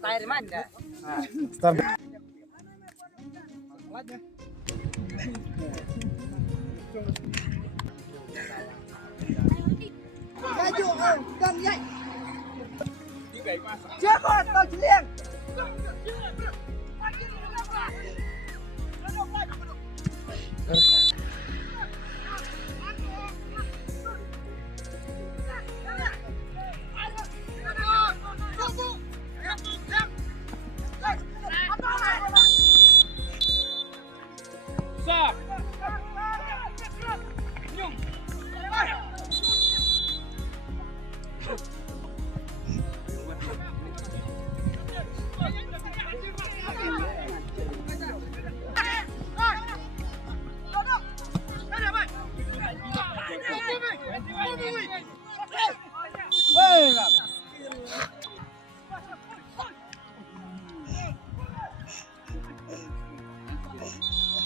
Tayar mana? Start. Maju, gang dậy. Chưa con, tao chỉ liền.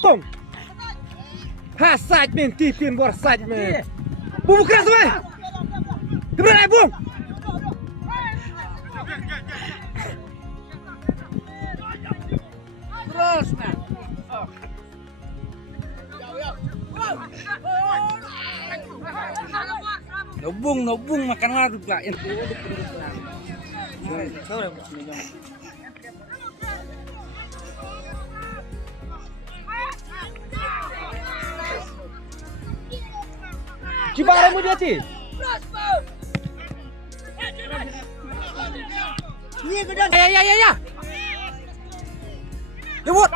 Bom. Hasad men tipin borsad men. Bum keras men. Keberan bum. Terus nah. Nobung makan waduk lah. Cibare mo dati. Nhìn cái đơn. Ya. Debut.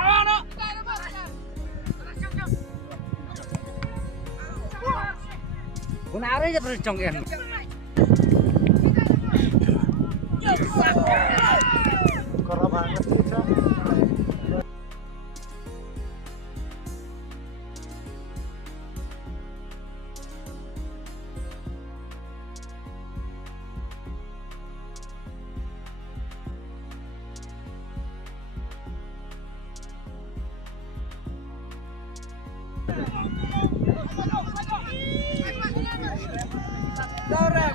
Kunari aja terus congken. Kora banget sih, Cang. Dorem.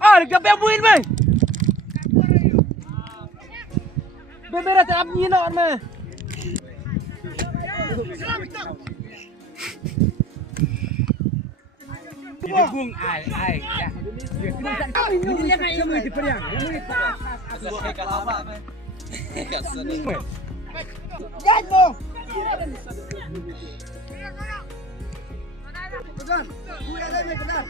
Ah, gabebuin men. Bebera tak abni nak men. Dibung ai ya. Ini lihat yang mau diperiang. Yang mau Nhanh luôn. Kedan, gue ada nih kedan.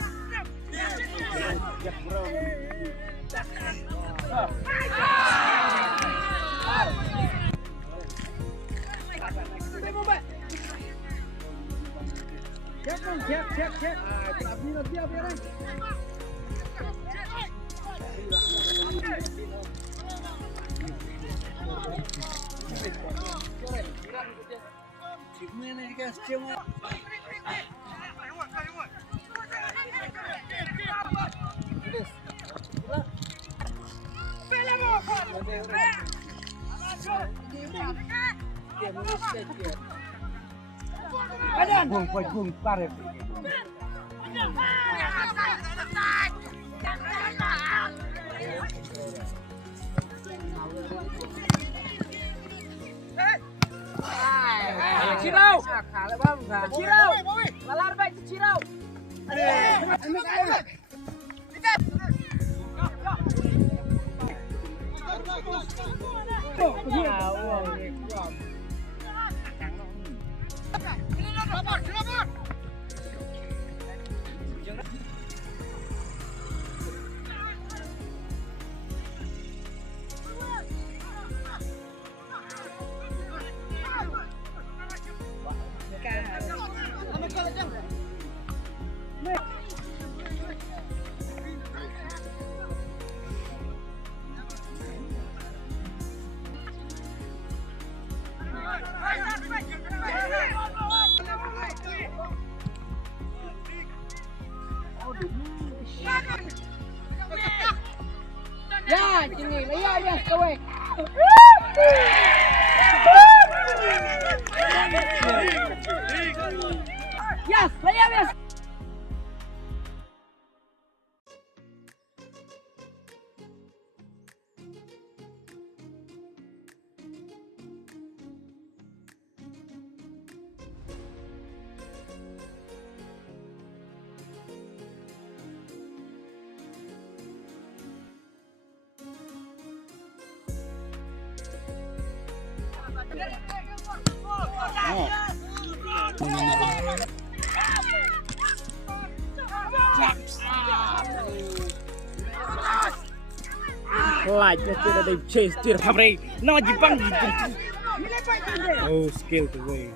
Cek. Abni nanti apa ya? Gimana dikasih cuma? Bung parep. Cirau. Kalah bang. Cirau. Lalar baik cirau. Ya, sini. Ya, kowe. atas, lagi atas. Like chưa đây chase chưa làm đây nó chỉ băng gì oh skill to way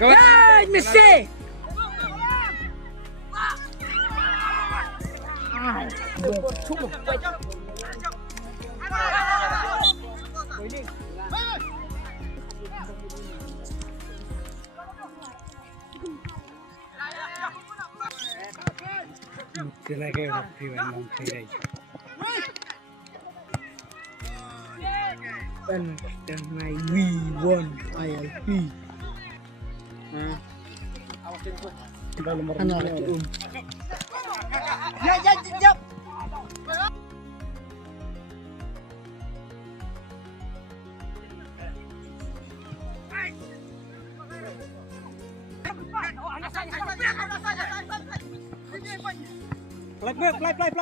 Hey, Messi. cái này cái học thì mình mong thấy đây bên đằng này we won ILP đây là một Ya, ya, ya.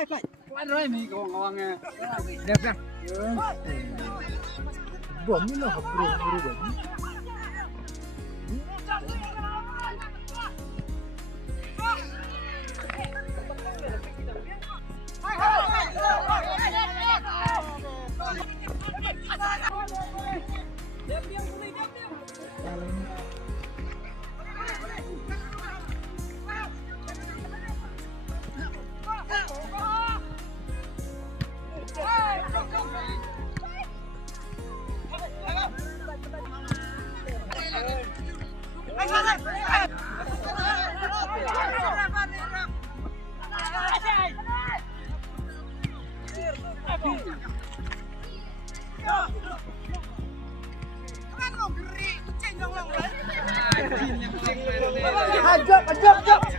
play Quán rồi mình còn ngon nghe. Đẹp chưa? bom nó học bro Ajak.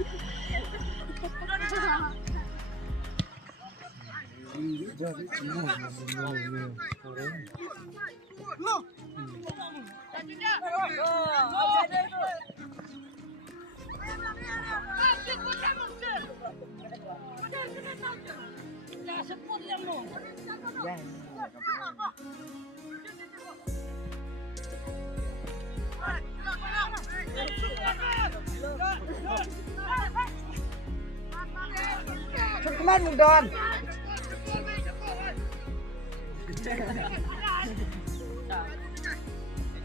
Cepetan Mudon.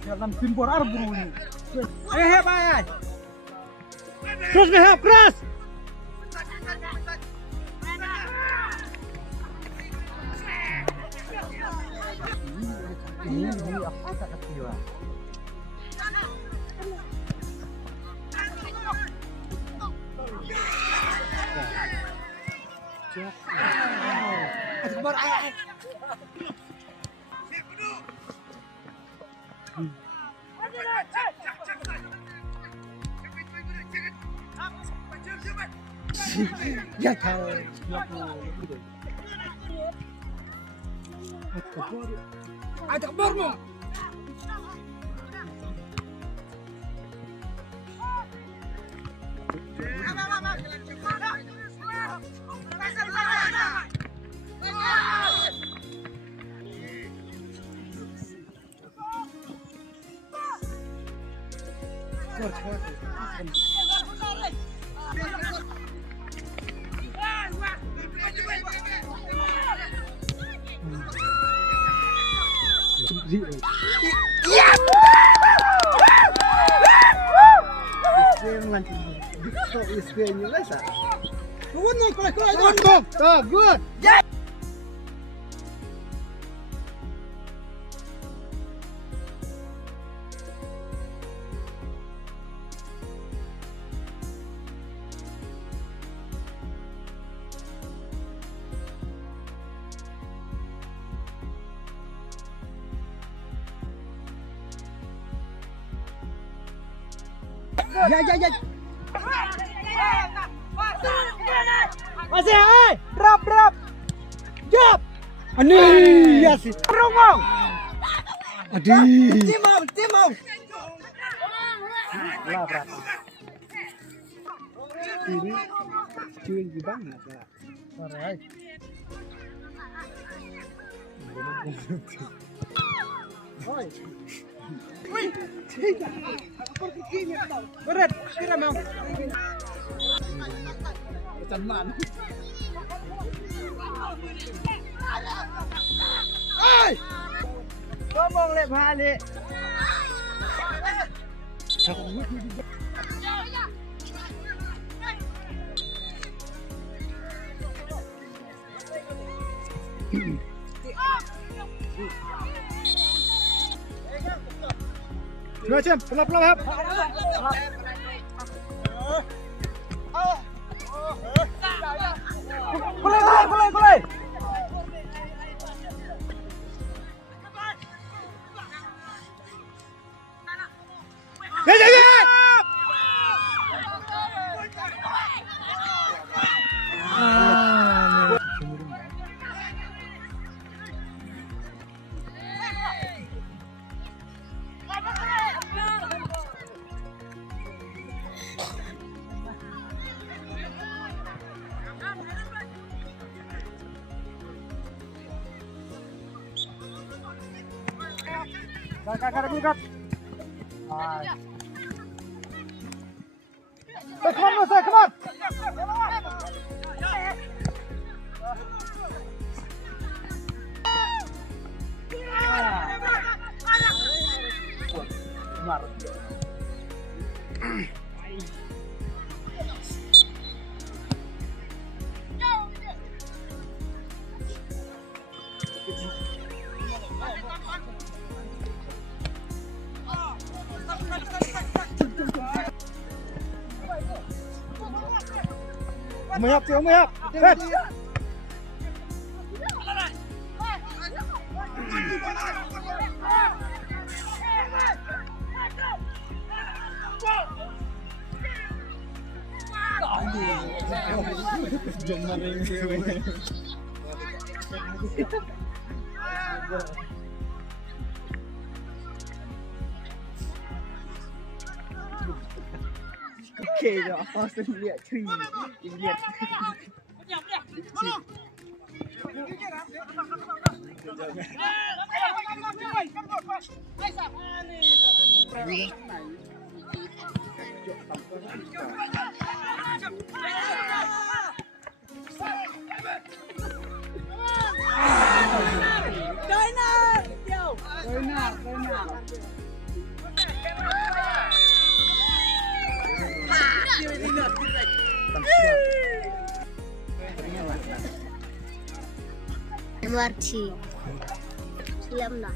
dalam timpor arbru ini Hep ay. terus behap keras ini apa tak kecil Akbar ay. ya tahu Ada kabar mo. good Ya ya ya. Masih hai. Drop. Jab. Ani ya sih. Rongong. Aduh. Timau. Lah berapa? Ini cuy banget lah. Alright. Oi. Wih. Berat, kira mau. Kecaman. Oi. Ngomong lek balik. Dua jam, pelap. Boleh. Ya. Kakak bukat. Come on. Umuyap. Head. Okay, dah. Pasal lihat tree. Lihat. MRT. Film lah.